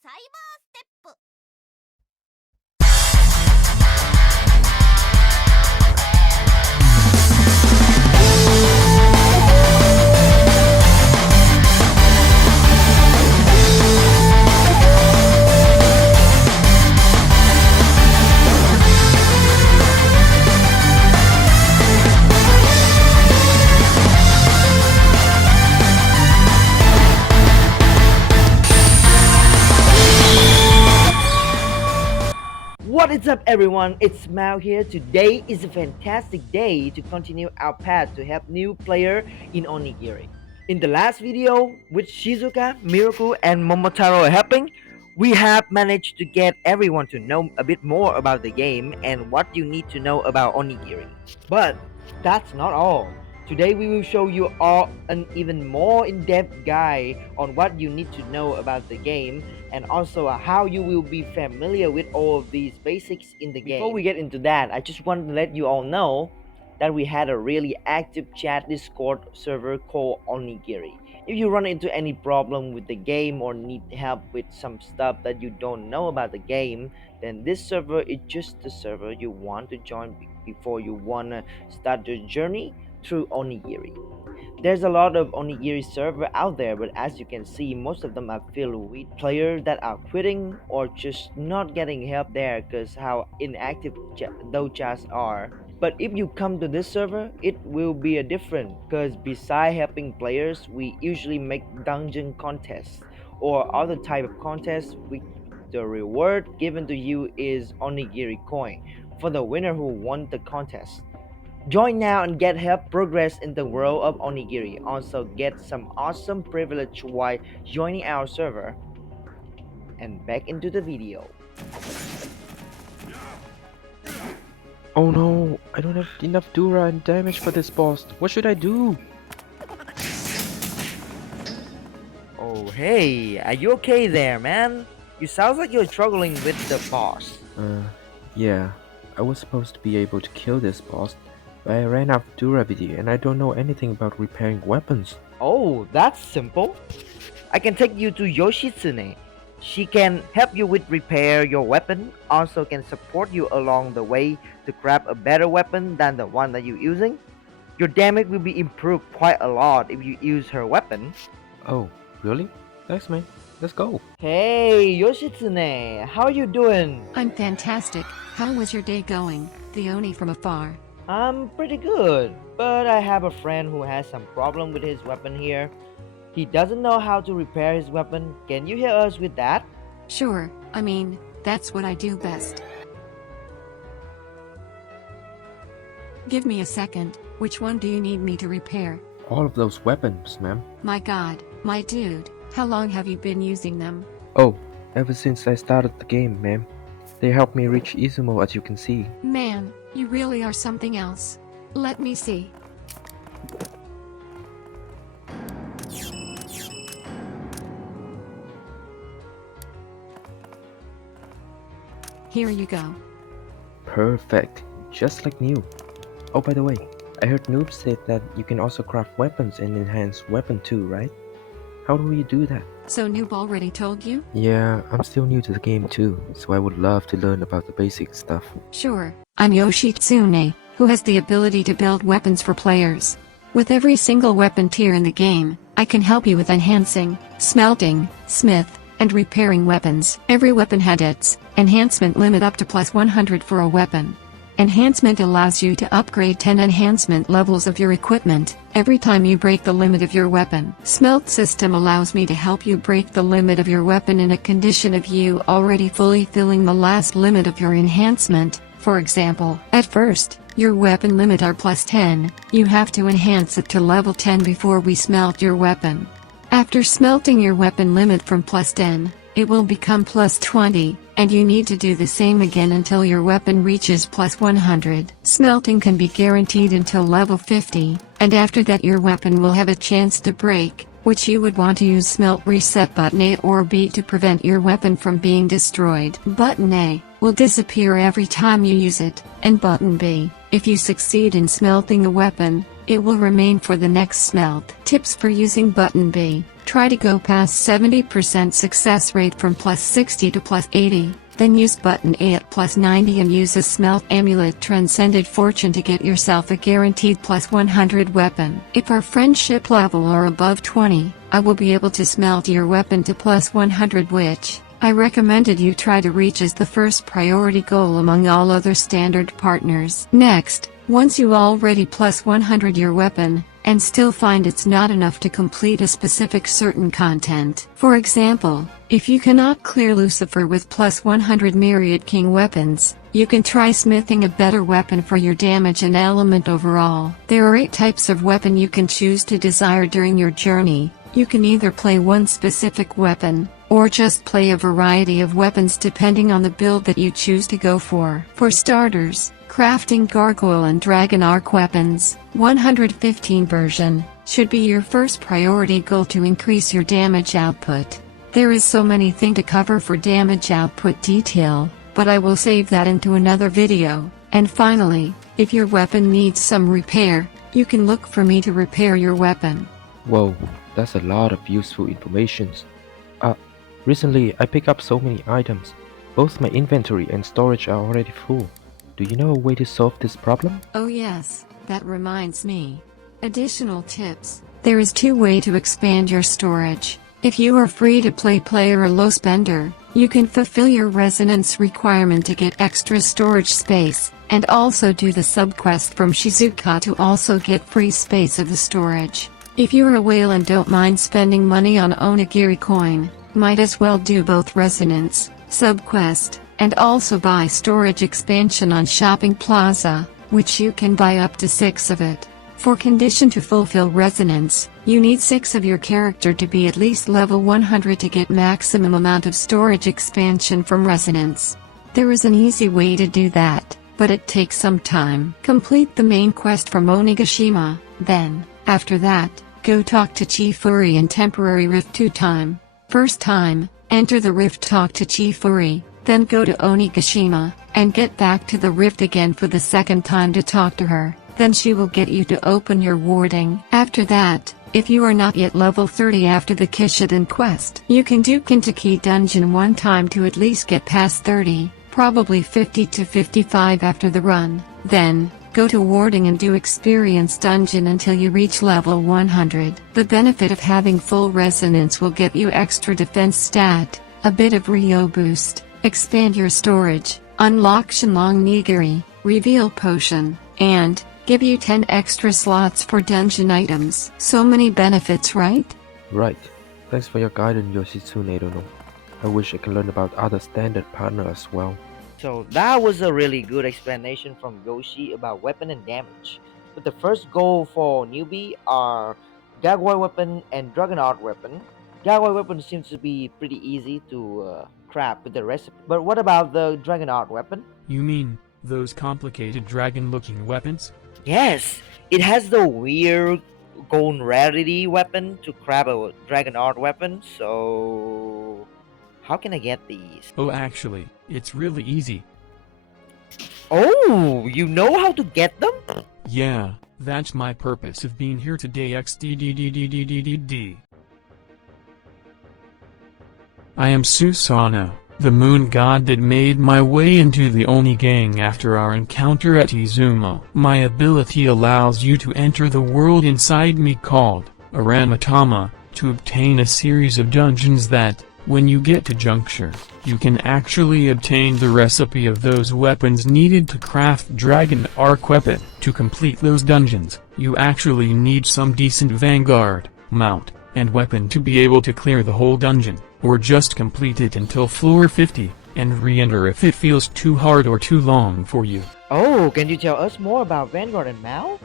サイバーステップ What is up everyone, it's Maow here. Today is a fantastic day to continue our path to help new player in Onigiri. In the last video, with Shizuka, Miracle and Momotaro helping, we have managed to get everyone to know a bit more about the game and what you need to know about Onigiri. But that's not all. Today we will show you all an even more in-depth guide on what you need to know about the game and also how you will be familiar with all of these basics in the game. Before we get into that, I just want to let you all know that we had a really active chat Discord server called Onigiri. If you run into any problem with the game or need help with some stuff that you don't know about the game, then this server is just the server you want to join before you want to start your journey through Onigiri. There's a lot of Onigiri server out there, but as you can see, most of them are filled with players that are quitting or just not getting help there because how inactive those chats are. But if you come to this server, it will be a different because besides helping players, we usually make dungeon contests or other type of contests with the reward given to you is Onigiri coin for the winner who won the contest. Join now and get help progress in the world of Onigiri. Also get some awesome privilege while joining our server. And back into the video. Oh no, I don't have enough Dura and damage for this boss. What should I do? Oh hey, are you okay there, man? You sound like you're struggling with the boss. Yeah. I was supposed to be able to kill this boss, but I ran out of durability and I don't know anything about repairing weapons. Oh, that's simple. I can take you to Yoshitsune. She can help you with repair your weapon, also can support you along the way to grab a better weapon than the one that you're using. Your damage will be improved quite a lot if you use her weapon. Oh, really? Thanks man, let's go. Hey Yoshitsune, how are you doing? I'm fantastic. How was your day going, the Oni from afar? I'm pretty good, but I have a friend who has some problem with his weapon here. He doesn't know how to repair his weapon. Can you help us with that? Sure, I mean, that's what I do best. Give me a second, which one do you need me to repair? All of those weapons, ma'am. My god, my dude, how long have you been using them? Oh, ever since I started the game, ma'am. They helped me reach Izumo as you can see. Man, you really are something else. Let me see. Here you go. Perfect, just like new. Oh, by the way, I heard Noob said that you can also craft weapons and enhance weapon too, right? How do we do that? So Noob already told you? Yeah, I'm still new to the game too, so I would love to learn about the basic stuff. Sure, I'm Yoshitsune, who has the ability to build weapons for players. With every single weapon tier in the game, I can help you with enhancing, smelting, smith, and repairing weapons. Every weapon had its enhancement limit up to plus 100 for a weapon. Enhancement allows you to upgrade 10 enhancement levels of your equipment every time you break the limit of your weapon. Smelt system allows me to help you break the limit of your weapon in a condition of you already fully filling the last limit of your enhancement. For example, at first, your weapon limit are plus 10, you have to enhance it to level 10 before we smelt your weapon. After smelting your weapon limit from plus 10, it will become plus 20, and you need to do the same again until your weapon reaches plus 100. Smelting can be guaranteed until level 50, and after that your weapon will have a chance to break, which you would want to use smelt reset button A or B to prevent your weapon from being destroyed. Button A will disappear every time you use it, and button B, if you succeed in smelting a weapon, it will remain for the next smelt. Tips for using button B. Try to go past 70% success rate from plus 60 to plus 80, then use button A at plus 90 and use a smelt amulet transcended fortune to get yourself a guaranteed plus 100 weapon. If our friendship level are above 20, I will be able to smelt your weapon to plus 100, which I recommended you try to reach as the first priority goal among all other standard partners. Next, once you already plus 100 your weapon, and still find it's not enough to complete a specific certain content. For example, if you cannot clear Lucifer with plus 100 Myriad King weapons, you can try smithing a better weapon for your damage and element overall. There are 8 types of weapon you can choose to desire during your journey. You can either play one specific weapon, or just play a variety of weapons depending on the build that you choose to go for. For starters, crafting Gargoyle and Dragon Arc weapons, 115 version, should be your first priority goal to increase your damage output. There is so many things to cover for damage output detail, but I will save that into another video. And finally, if your weapon needs some repair, you can look for me to repair your weapon. Whoa, that's a lot of useful information. Recently I picked up so many items. Both my inventory and storage are already full. Do you know a way to solve this problem? Oh yes, that reminds me. Additional tips. There is 2 ways to expand your storage. If you are free to play player or low spender, you can fulfill your resonance requirement to get extra storage space, and also do the subquest from Shizuka to also get free space of the storage. If you are a whale and don't mind spending money on Onigiri coin, might as well do both resonance, subquest, and also buy storage expansion on Shopping Plaza, which you can buy up to 6 of it. For condition to fulfill resonance, you need 6 of your character to be at least level 100 to get maximum amount of storage expansion from resonance. There is an easy way to do that, but it takes some time. Complete the main quest from Onigashima, then, after that, go talk to Chifuri in temporary rift 2 time. First time, enter the rift, talk to Chifuri, then go to Onigashima, and get back to the rift again for the second time to talk to her, then she will get you to open your warding. After that, if you are not yet level 30 after the Kishidan quest, you can do Kentucky dungeon 1 time to at least get past 30, probably 50 to 55 after the run, then, go to warding and do experience dungeon until you reach level 100. The benefit of having full resonance will get you extra defense stat, a bit of Ryo boost, expand your storage, unlock Shinlong Nigiri, reveal potion, and give you 10 extra slots for dungeon items. So many benefits, right? Right. Thanks for your guidance, Yoshitsune Dono. I wish I could learn about other standard partners as well. So that was a really good explanation from Yoshi about weapon and damage. But the first goal for newbie are Gargoyle weapon and Dragon Art weapon. Gargoyle weapon seems to be pretty easy to craft with the recipe. But what about the Dragon Art weapon? You mean those complicated dragon-looking weapons? Yes, it has the weird gold rarity weapon to craft a Dragon Art weapon. So how can I get these? Oh, actually, it's really easy. Oh, you know how to get them? Yeah, that's my purpose of being here today. XDDDDDDD. I am Susanoo, the moon god that made my way into the Oni gang after our encounter at Izumo. My ability allows you to enter the world inside me called Aramatama, to obtain a series of dungeons that, when you get to Juncture, you can actually obtain the recipe of those weapons needed to craft Dragon Arc weapon. To complete those dungeons, you actually need some decent Vanguard, mount, and weapon to be able to clear the whole dungeon, or just complete it until floor 50, and re-enter if it feels too hard or too long for you. Oh, can you tell us more about Vanguard and Maow?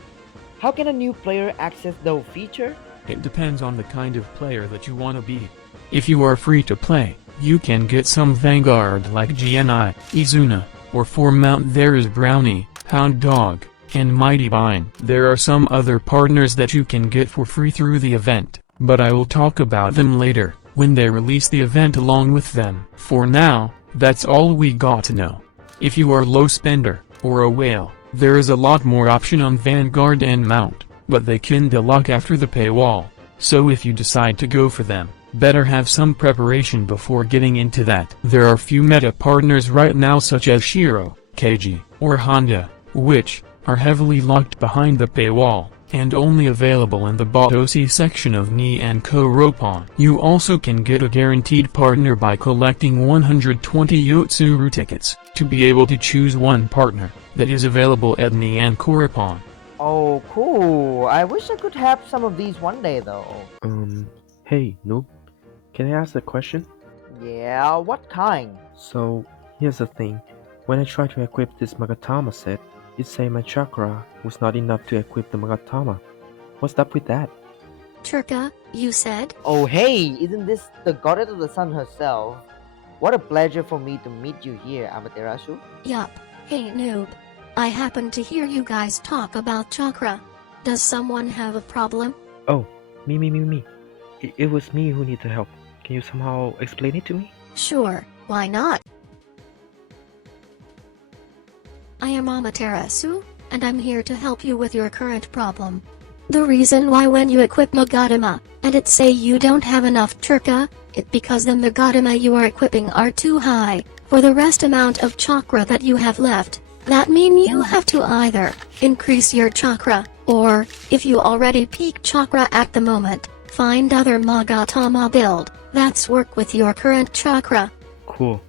How can a new player access those features? It depends on the kind of player that you want to be. If you are free to play, you can get some Vanguard like GNI, Izuna, or for mount there is Brownie, Hound Dog, and Mighty Vine. There are some other partners that you can get for free through the event, but I will talk about them later, when they release the event along with them. For now, that's all we got to know. If you are low spender, or a whale, there is a lot more option on Vanguard and mount, but they kinda lock after the paywall. so if you decide to go for them, better have some preparation before getting into that. There are few meta partners right now such as Shiro, Keiji, or Honda, which are heavily locked behind the paywall, and only available in the bot OC section of Ni and Koropon. You also can get a guaranteed partner by collecting 120 Yotsuru tickets, to be able to choose one partner, that is available at Ni and Koropon. Oh, cool. I wish I could have some of these one day though. Hey, Noob, can I ask a question? Yeah, what kind? So, here's the thing. When I tried to equip this Magatama set, it said my chakra was not enough to equip the Magatama. What's up with that? Churka, you said? Oh hey, isn't this the goddess of the sun herself? What a pleasure for me to meet you here, Amaterasu. Yup. Hey noob. I happened to hear you guys talk about chakra. Does someone have a problem? Oh, me. It was me who needed help. Can you somehow explain it to me? Sure, why not? I am Amaterasu, and I'm here to help you with your current problem. The reason why when you equip Magatama, and it say you don't have enough chakra, it because the Magatama you are equipping are too high, for the rest amount of chakra that you have left. That mean you have to either increase your chakra, or, if you already peak chakra at the moment, find other Magatama build, that's work with your current chakra. Cool.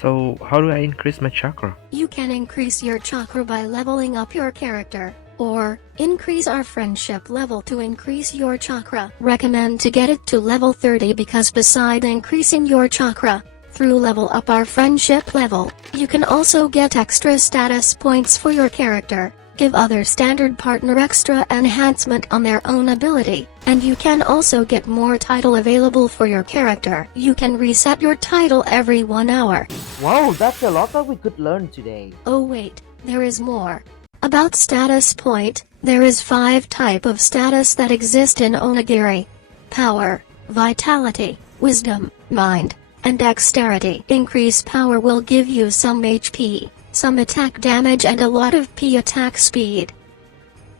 So, how do I increase my chakra? You can increase your chakra by leveling up your character, or increase our friendship level to increase your chakra. Recommend to get it to level 30 because beside increasing your chakra, through level up our friendship level, you can also get extra status points for your character, give other standard partner extra enhancement on their own ability, and you can also get more title available for your character. You can reset your title every 1 hour. Wow, that's a lot that we could learn today. Oh wait, there is more. About status point, there is 5 type of status that exist in Onigiri. Power, vitality, wisdom, mind, and dexterity. Increase power will give you some HP, some attack damage and a lot of P attack speed.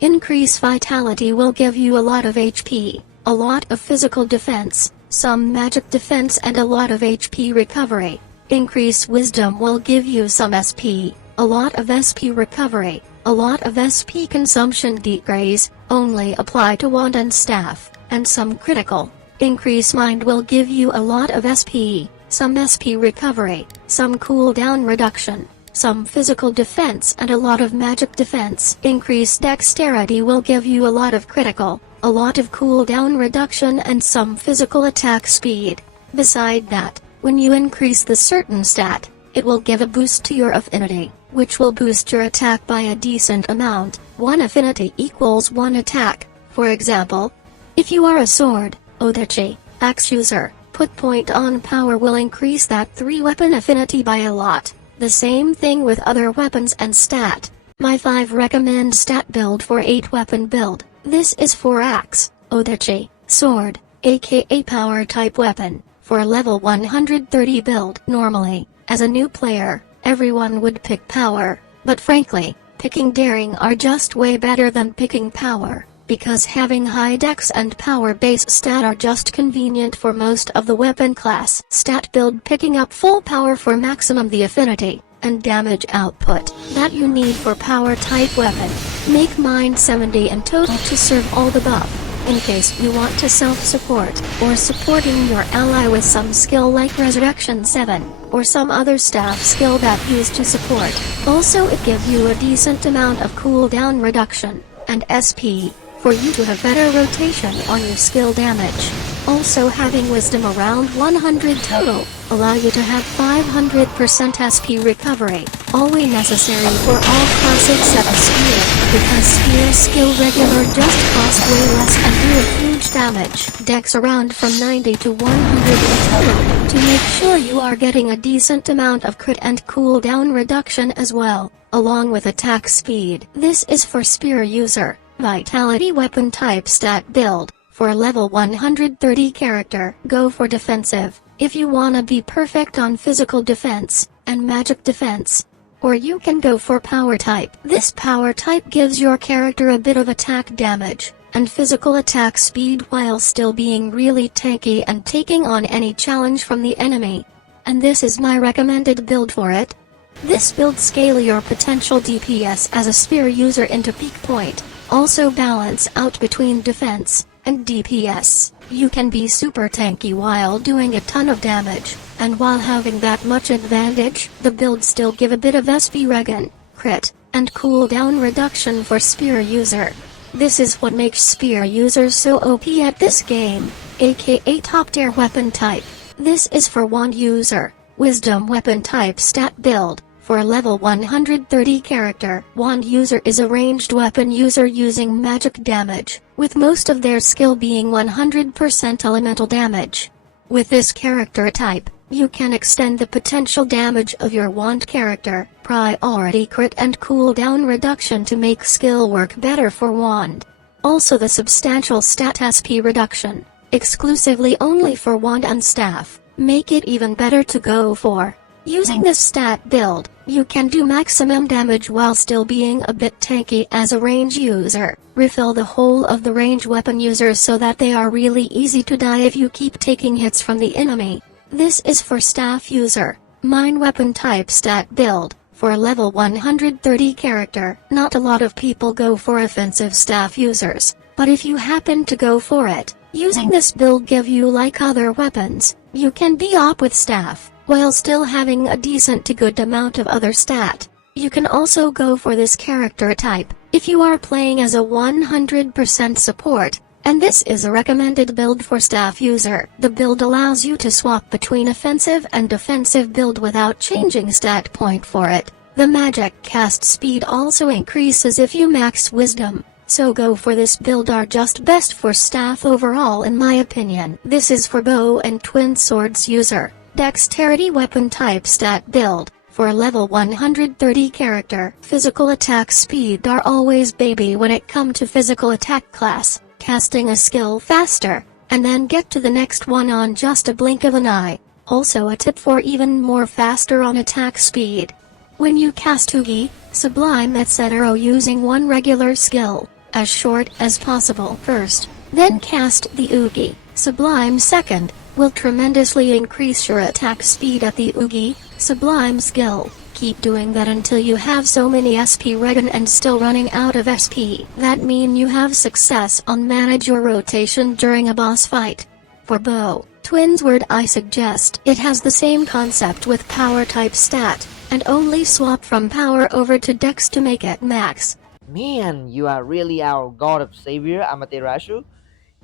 Increase vitality will give you a lot of HP, a lot of physical defense, some magic defense and a lot of HP recovery. Increase wisdom will give you some SP, a lot of SP recovery, a lot of SP consumption decrease, only apply to wand and staff, and some critical. Increase mind will give you a lot of SP, some SP recovery, some cooldown reduction, some physical defense and a lot of magic defense. Increased dexterity will give you a lot of critical, a lot of cooldown reduction and some physical attack speed. Beside that, when you increase the certain stat, it will give a boost to your affinity, which will boost your attack by a decent amount. 1 affinity equals 1 attack. For example, if you are a sword, odachi, axe user, put point on power will increase that 3 weapon affinity by a lot. The same thing with other weapons and stat. My 5 recommend stat build for 8 weapon build. This is for axe, odachi, sword, aka power type weapon, for level 130 build. Normally, as a new player, everyone would pick power, but frankly, picking daring are just way better than picking power, because having high dex and power base stat are just convenient for most of the weapon class. Stat build picking up full power for maximum the affinity and damage output that you need for power type weapon. Make mine 70 in total to serve all the buff, in case you want to self-support, or supporting your ally with some skill like Resurrection 7, or some other staff skill that used to support. Also it gives you a decent amount of cooldown reduction, and SP, for you to have better rotation on your skill damage. Also having wisdom around 100 total, allow you to have 500% SP recovery, always necessary for all classic set of spear, because spear skill regular just cost way less and do a huge damage. Dex around from 90 to 100 in total, to make sure you are getting a decent amount of crit and cooldown reduction as well, along with attack speed. This is for spear user. Vitality weapon type stat build. For level 130 character, go for defensive, if you wanna be perfect on physical defense, and magic defense. Or you can go for power type. This power type gives your character a bit of attack damage, and physical attack speed while still being really tanky and taking on any challenge from the enemy. And this is my recommended build for it. This build scale your potential DPS as a spear user into peak point, also balance out between defense and DPS. You can be super tanky while doing a ton of damage, and while having that much advantage, the build still give a bit of SP regen, crit, and cooldown reduction for spear user. This is what makes spear users so OP at this game, aka top tier weapon type. This is for wand user, wisdom weapon type stat build. For a level 130 character, wand user is a ranged weapon user using magic damage, with most of their skill being 100% elemental damage. With this character type, you can extend the potential damage of your wand character, priority crit and cooldown reduction to make skill work better for wand. Also the substantial stat SP reduction, exclusively only for wand and staff, make it even better to go for. Using this stat build, you can do maximum damage while still being a bit tanky as a range user. Refill the whole of the range weapon users so that they are really easy to die if you keep taking hits from the enemy. This is for staff user, mine weapon type stat build. For a level 130 character, not a lot of people go for offensive staff users, but if you happen to go for it, using this build give you like other weapons, you can be op with staff, while still having a decent to good amount of other stat. You can also go for this character type, if you are playing as a 100% support, and this is a recommended build for staff user. The build allows you to swap between offensive and defensive build without changing stat point for it. The magic cast speed also increases if you max wisdom, so go for this build are just best for staff overall in my opinion. This is for bow and twin swords user. Dexterity weapon type stat build. For a level 130 character, physical attack speed are always baby when it come to physical attack class, casting a skill faster, and then get to the next one on just a blink of an eye. Also a tip for even more faster on attack speed. When you cast Ugi, Sublime etc. using one regular skill, as short as possible first, then cast the Ugi, Sublime second, will tremendously increase your attack speed at the Ugi, Sublime skill. Keep doing that until you have so many SP regen and still running out of SP. That mean you have success on manage your rotation during a boss fight. For bow, twin sword I suggest it has the same concept with power type stat, and only swap from power over to dex to make it max. Man, you are really our god of savior, Amaterasu.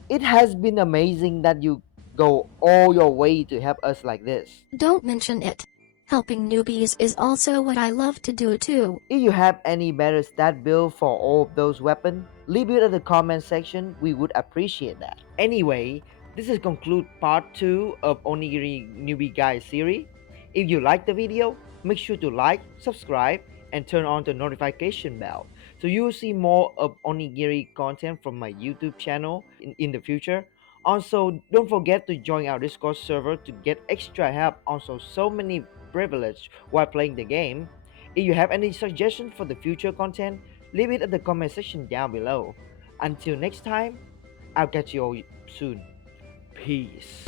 It has been amazing that you go all your way to help us like this. Don't mention it. Helping newbies is also what I love to do too. If you have any better stat build for all of those weapons, leave it in the comment section, we would appreciate that. Anyway, this is conclude part 2 of Onigiri Newbie Guide series. If you like the video, make sure to like, subscribe, and turn on the notification bell so you will see more of Onigiri content from my YouTube channel in the future. Also, don't forget to join our Discord server to get extra help, also so many privilege while playing the game. If you have any suggestions for the future content, leave it in the comment section down below. Until next time, I'll catch you all soon. Peace.